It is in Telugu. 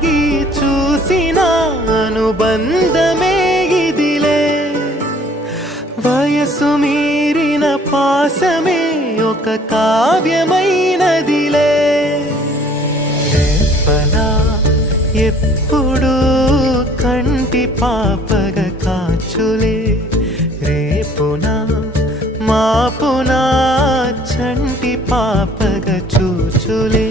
ఆగి చూసిన అనుబంధమే ఇదిలే వయసు మీరిన పాసమే ఒక కావ్యమైనదిలే రేపలా ఎప్పుడు కంటి పాపగ కాచులే రేపునా మాపునా చంటి పాపగ చూచులే